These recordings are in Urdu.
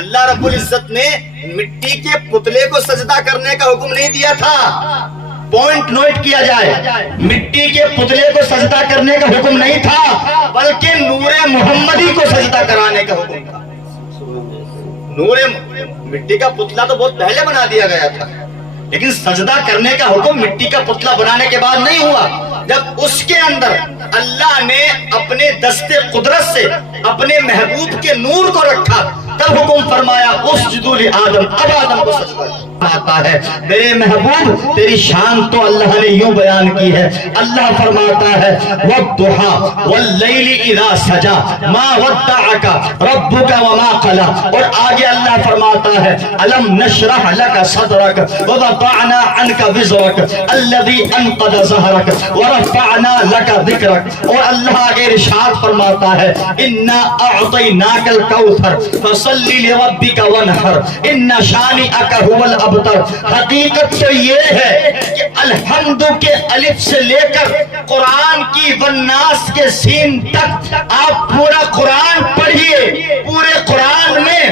اللہ رب العزت نے مٹی کے پتلے کو سجدہ کرنے کا حکم نہیں دیا تھا. پوائنٹ نوٹ کیا جائے, مٹی کے پتلے کو سجدہ کرنے کا حکم نہیں تھا, بلکہ نور محمدی کو سجدہ کرانے کا حکم تھا. مٹی کا پتلا تو بہت پہلے بنا دیا گیا تھا, لیکن سجدہ کرنے کا حکم مٹی کا پتلا بنانے کے بعد نہیں ہوا. جب اس کے اندر اللہ نے اپنے دست قدرت سے اپنے محبوب کے نور کو رکھا, تب حکم فرمایا اسجدوا لآدم, اب آدم کو سجدہ آتا ہے. میرے محبوب تیری شان تو اللہ نے یوں بیان کی ہے. اللہ فرماتا ہے والضحى واللیل اذا سجا ما ودعک ربک وما قلی, اور آگے اللہ فرماتا ہے الم نشرح لک صدرک ووضعنا عنک وزرک الذی انقض ظہرک ورفعنا لک ذکرک, اور اللہ آگے ارشاد فرماتا ہے انا اعطیناک الکوثر فصل لربک وانحر ان شانئک هو الابتر. حقیقت تو یہ ہے کہ الحمد کے الف سے لے کر قرآن کی والناس کے سین تک آپ پورا قرآن پڑھیے, پورے قرآن میں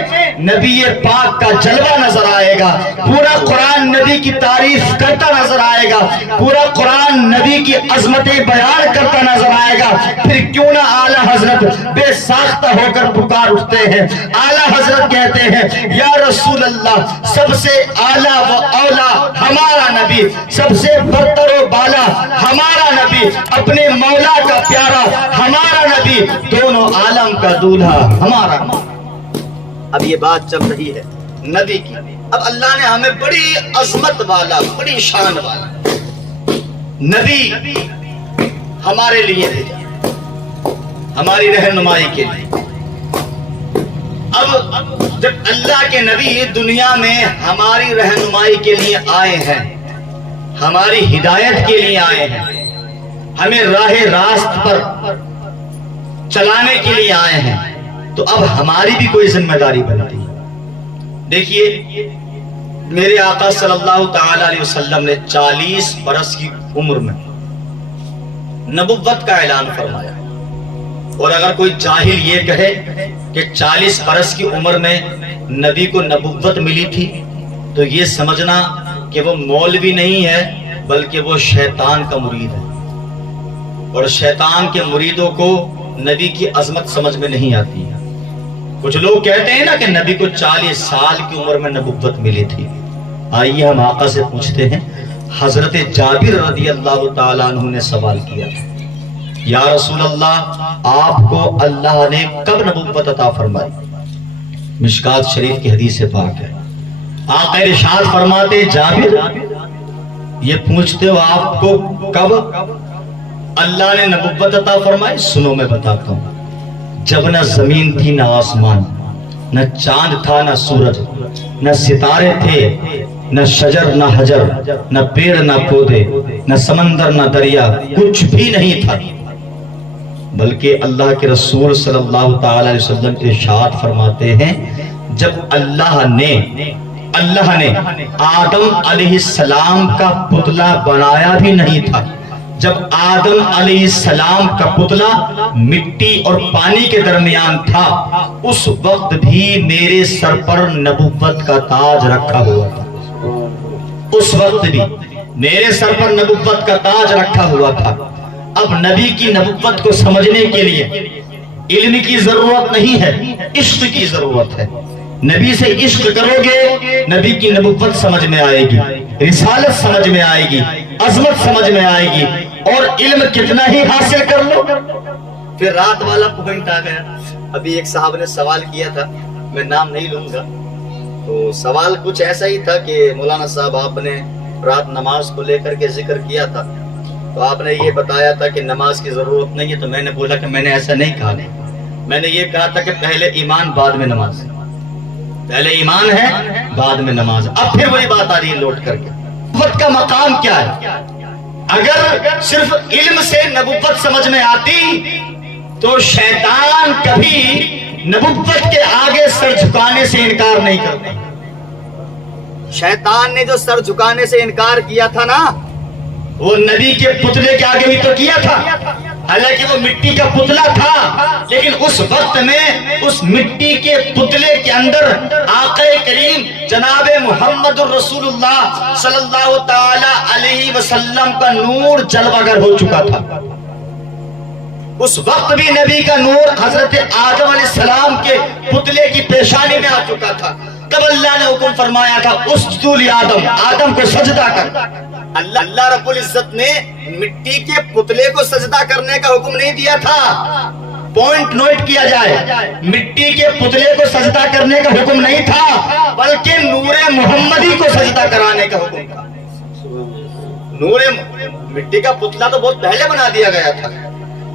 نبی پاک کا جلوہ نظر آئے گا, پورا قرآن نبی کی تعریف کرتا نظر آئے گا, پورا قرآن نبی کی عظمتیں بیان کرتا نظر آئے گا. پھر کیوں نہ اعلیٰ حضرت بے ساختہ ہو کر پکار اٹھتے ہیں. اعلیٰ حضرت کہتے ہیں یا رسول اللہ, سب سے اعلیٰ و اولا ہمارا نبی, سب سے برتر و بالا ہمارا نبی, اپنے مولا کا پیارا ہمارا نبی, دونوں عالم کا دولہا ہمارا. اب یہ بات چل رہی ہے نبی کی. اب اللہ نے ہمیں بڑی عظمت والا, بڑی شان والا نبی ہمارے لیے بھیجا, ہماری رہنمائی کے لیے. اب جب اللہ کے نبی دنیا میں ہماری رہنمائی کے لیے آئے ہیں, ہماری ہدایت کے لیے آئے ہیں, ہمیں راہ راست پر چلانے کے لیے آئے ہیں, تو اب ہماری بھی کوئی ذمہ داری بنتی ہے. دیکھیے میرے آقا صلی اللہ تعالی علیہ وسلم نے 40 برس کی عمر میں نبوت کا اعلان فرمایا. اور اگر کوئی جاہل یہ کہے کہ 40 برس کی عمر میں نبی کو نبوت ملی تھی, تو یہ سمجھنا کہ وہ مولوی نہیں ہے بلکہ وہ شیطان کا مرید ہے. اور شیطان کے مریدوں کو نبی کی عظمت سمجھ میں نہیں آتی ہے. کچھ لوگ کہتے ہیں نا کہ نبی کو 40 سال کی عمر میں نبوت ملی تھی. آئیے ہم آقا سے پوچھتے ہیں. حضرت جابر رضی اللہ تعالیٰ عنہ نے سوال کیا, یا رسول اللہ آپ کو اللہ نے کب نبوت عطا فرمائی؟ مشکات شریف کی حدیث پاک ہے. آقا ارشاد فرماتے جابر یہ پوچھتے ہو آپ کو کب اللہ نے نبوت عطا فرمائی؟ سنو میں بتاتا ہوں. جب نہ زمین تھی نہ آسمان, نہ چاند تھا نہ سورج, نہ ستارے تھے نہ شجر نہ حجر, نہ پیڑ نہ پودے, نہ سمندر نہ دریا, کچھ بھی نہیں تھا, بلکہ اللہ کے رسول صلی اللہ تعالی علیہ وسلم ارشاد فرماتے ہیں جب اللہ نے آدم علیہ السلام کا پتلا بنایا بھی نہیں تھا, جب آدم علیہ السلام کا پتلا مٹی اور پانی کے درمیان تھا, اس وقت بھی میرے سر پر نبوت کا تاج رکھا ہوا تھا. اس وقت بھی میرے سر پر نبوت کا تاج رکھا ہوا تھا. اب نبی کی نبوت کو سمجھنے کے لیے علم کی ضرورت نہیں ہے, عشق کی ضرورت ہے. نبی سے عشق کرو گے نبی کی نبوت سمجھ میں آئے گی, رسالت سمجھ میں آئے گی, عظمت سمجھ میں آئے گی. اور علم کتنا ہی حاصل کر لو. پھر رات والا پوائنٹ آ گیا. ابھی ایک صاحب نے سوال کیا تھا, میں نام نہیں لوں گا, تو سوال کچھ ایسا ہی تھا کہ مولانا صاحب آپ نے رات نماز کو لے کر کے ذکر کیا تھا, تو آپ نے یہ بتایا تھا کہ نماز کی ضرورت نہیں ہے. تو میں نے بولا کہ میں نے ایسا نہیں کہا, میں نے یہ کہا تھا کہ پہلے ایمان بعد میں نماز, پہلے ایمان ہے بعد میں نماز. اب پھر وہی بات آ رہی ہے لوٹ کر کے, نبوت کا مقام کیا ہے؟ اگر صرف علم سے نبوت سمجھ میں آتی تو شیطان کبھی نبوت کے آگے سر جھکانے سے انکار نہیں کرتا. شیطان نے جو سر جھکانے سے انکار کیا تھا نا, وہ نبی کے پتلے کے آگے ہی تو کیا تھا. حالانکہ وہ مٹی کا پتلا تھا، لیکن اس وقت میں اس مٹی کے پتلے کے اندر آقا کریم جناب محمد الرسول اللہ صلی اللہ تعالی علیہ وسلم کا نور جلوہ گر ہو چکا تھا۔ اس وقت بھی نبی کا نور حضرت آدم علیہ السلام کے پتلے کی پیشانی میں آ چکا تھا۔ تب اللہ نے حکم فرمایا تھا اسجدوا لآدم، آدم کو سجدہ کر۔ اللہ رب العزت نے مٹی کے پتلے کو سجدہ کرنے کا حکم نہیں دیا تھا، پوائنٹ نوٹ کیا جائے، مٹی کے پتلے کو سجدہ کرنے کا حکم نہیں تھا، بلکہ نور محمدی کو سجدہ کرانے کا حکم تھا۔ نور مٹی کا پتلا تو بہت پہلے بنا دیا گیا تھا،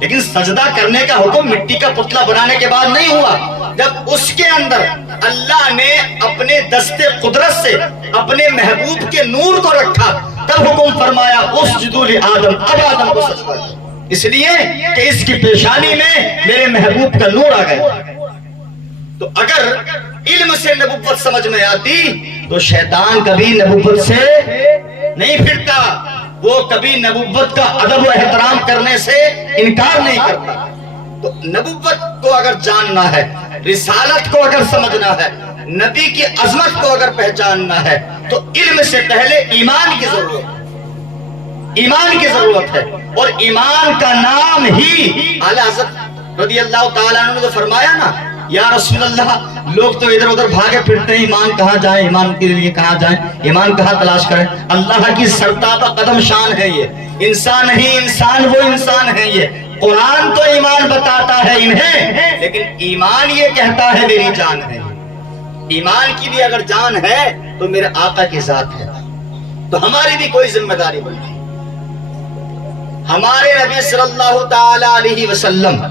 لیکن سجدہ کرنے کا حکم مٹی کا پتلا بنانے کے بعد نہیں ہوا، جب اس کے اندر اللہ نے اپنے دست قدرت سے اپنے محبوب کے نور کو رکھا، تب حکم فرمایا اسجدوا لآدم، اب آدم کو سجدہ کرو، اس لیے کہ اس کی پیشانی میں میرے محبوب کا نور آ گیا۔ تو اگر علم سے نبوت سمجھ میں آتی تو شیطان کبھی نبوت سے نہیں پھرتا، وہ کبھی نبوت کا ادب و احترام کرنے سے انکار نہیں کرتا۔ تو نبوت کو اگر جاننا ہے، رسالت کو اگر سمجھنا ہے، نبی کی عظمت کو اگر پہچاننا ہے تو علم سے پہلے ایمان کی ضرورت ہے، ایمان کی ضرورت ہے، اور ایمان کا نام ہی اعلیٰ حضرت رضی اللہ تعالیٰ عنہ نے فرمایا نا، یا رسول اللہ لوگ تو ادھر ادھر بھاگے پھرتے ہیں، ایمان کہاں جائیں، ایمان کے لیے کہاں جائیں، ایمان کہاں تلاش کریں؟ اللہ کی سرتابہ قدم شان ہے یہ، انسان نہیں انسان وہ انسان ہے یہ۔ قرآن تو ایمان بتاتا ہے انہیں، لیکن ایمان یہ کہتا ہے میری جان ہے۔ ایمان کی بھی اگر جان ہے تو میرے آقا کی ذات ہے۔ تو ہماری بھی کوئی ذمہ داری بنتی، ہمارے نبی صلی اللہ تعالی علیہ وسلم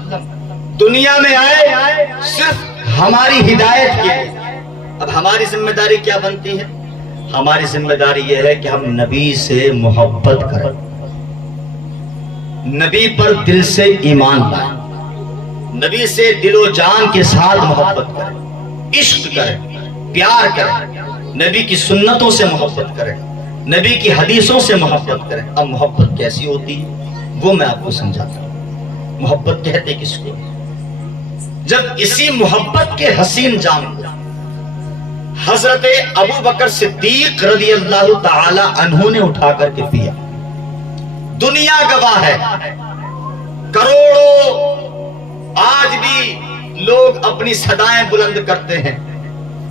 دنیا میں آئے صرف ہماری ہدایت کے لیے۔ اب ہماری ذمہ داری کیا بنتی ہے؟ ہماری ذمہ داری یہ ہے کہ ہم نبی سے محبت کریں، نبی پر دل سے ایمان لائیں، نبی سے دل و جان کے ساتھ محبت کریں، عشق کریں، پیار کریں، نبی کی سنتوں سے محبت کریں، نبی کی حدیثوں سے محبت کریں۔ اب محبت کیسی ہوتی ہے وہ میں آپ کو سمجھاتا ہوں۔ محبت کہتے کس کو؟ جب اسی محبت کے حسین جام کو حضرت ابو بکر صدیق رضی اللہ تعالی عنہ نے اٹھا کر کے پیا، دنیا گواہ ہے، کروڑوں آج بھی لوگ اپنی صدائیں بلند کرتے ہیں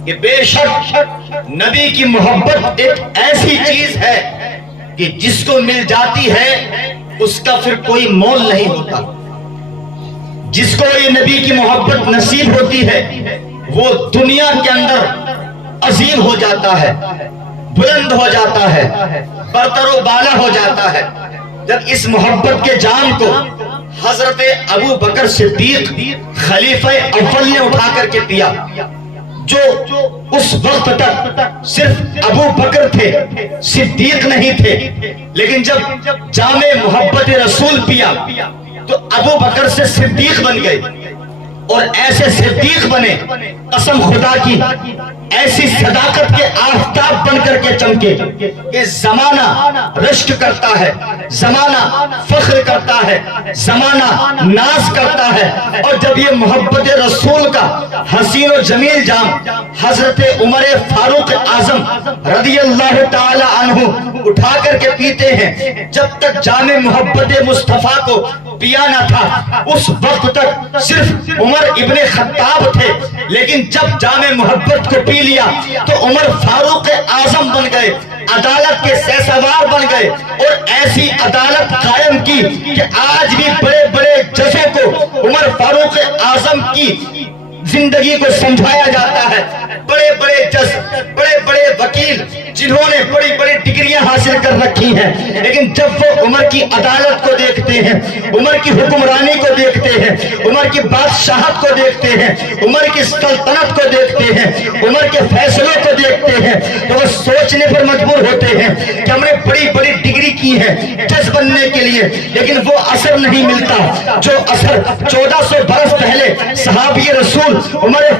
کہ بے شک نبی کی محبت ایک ایسی چیز ہے کہ جس کو مل جاتی ہے اس کا پھر کوئی مول نہیں ہوتا، جس کو یہ نبی کی محبت نصیب ہوتی ہے وہ دنیا کے اندر عظیم ہو جاتا ہے، بلند ہو جاتا ہے، برتر و بالا ہو جاتا ہے۔ جب اس محبت کے جام کو حضرت ابو بکر صدیق خلیفہ اول نے اٹھا کر کے پیا، جو اس وقت تک صرف ابو بکر تھے، صدیق نہیں تھے، لیکن جب جام محبت رسول پیا تو ابو بکر سے صدیق بن گئے، اور ایسے صدیق بنے قسم خدا کی ایسی صداقت کے آفتاب بن کر کے چمکے کہ زمانہ رشک کرتا ہے، زمانہ فخر کرتا ہے، زمانہ ناز کرتا ہے۔ اور جب یہ محبت رسول کا حسین و جمیل جام حضرت عمر فاروق اعظم رضی اللہ تعالی عنہ اٹھا کر کے پیتے ہیں، جب تک جام محبت مصطفیٰ کو پیا نہ تھا اس وقت تک صرف عمر ابن خطاب تھے، لیکن جب جام محبت کو پی لیا تو عمر فاروق اعظم بن گئے، عدالت کے سہسوار بن گئے، اور ایسی عدالت قائم کی کہ آج بھی بڑے بڑے ججوں کو عمر فاروق اعظم کی زندگی کو سمجھایا جاتا ہے۔ بڑے بڑے جج، بڑے بڑے وکیل جنہوں نے بڑی بڑی ڈگریاں حاصل کر رکھی ہیں، لیکن جب وہ عمر کی عدالت کو دیکھتے ہیں، عمر کی حکمرانی کو دیکھتے ہیں، عمر کی بادشاہت کو دیکھتے ہیں، عمر کی سلطنت کو دیکھتے ہیں، عمر کے فیصلوں کو دیکھتے ہیں، تو وہ سوچنے پر مجبور ہوتے ہیں کہ ہم نے بڑی بڑی ڈگری کی ہے جج بننے کے لیے، لیکن وہ اثر نہیں ملتا جو اثر 1400 برس پہلے صحابی رسول عمر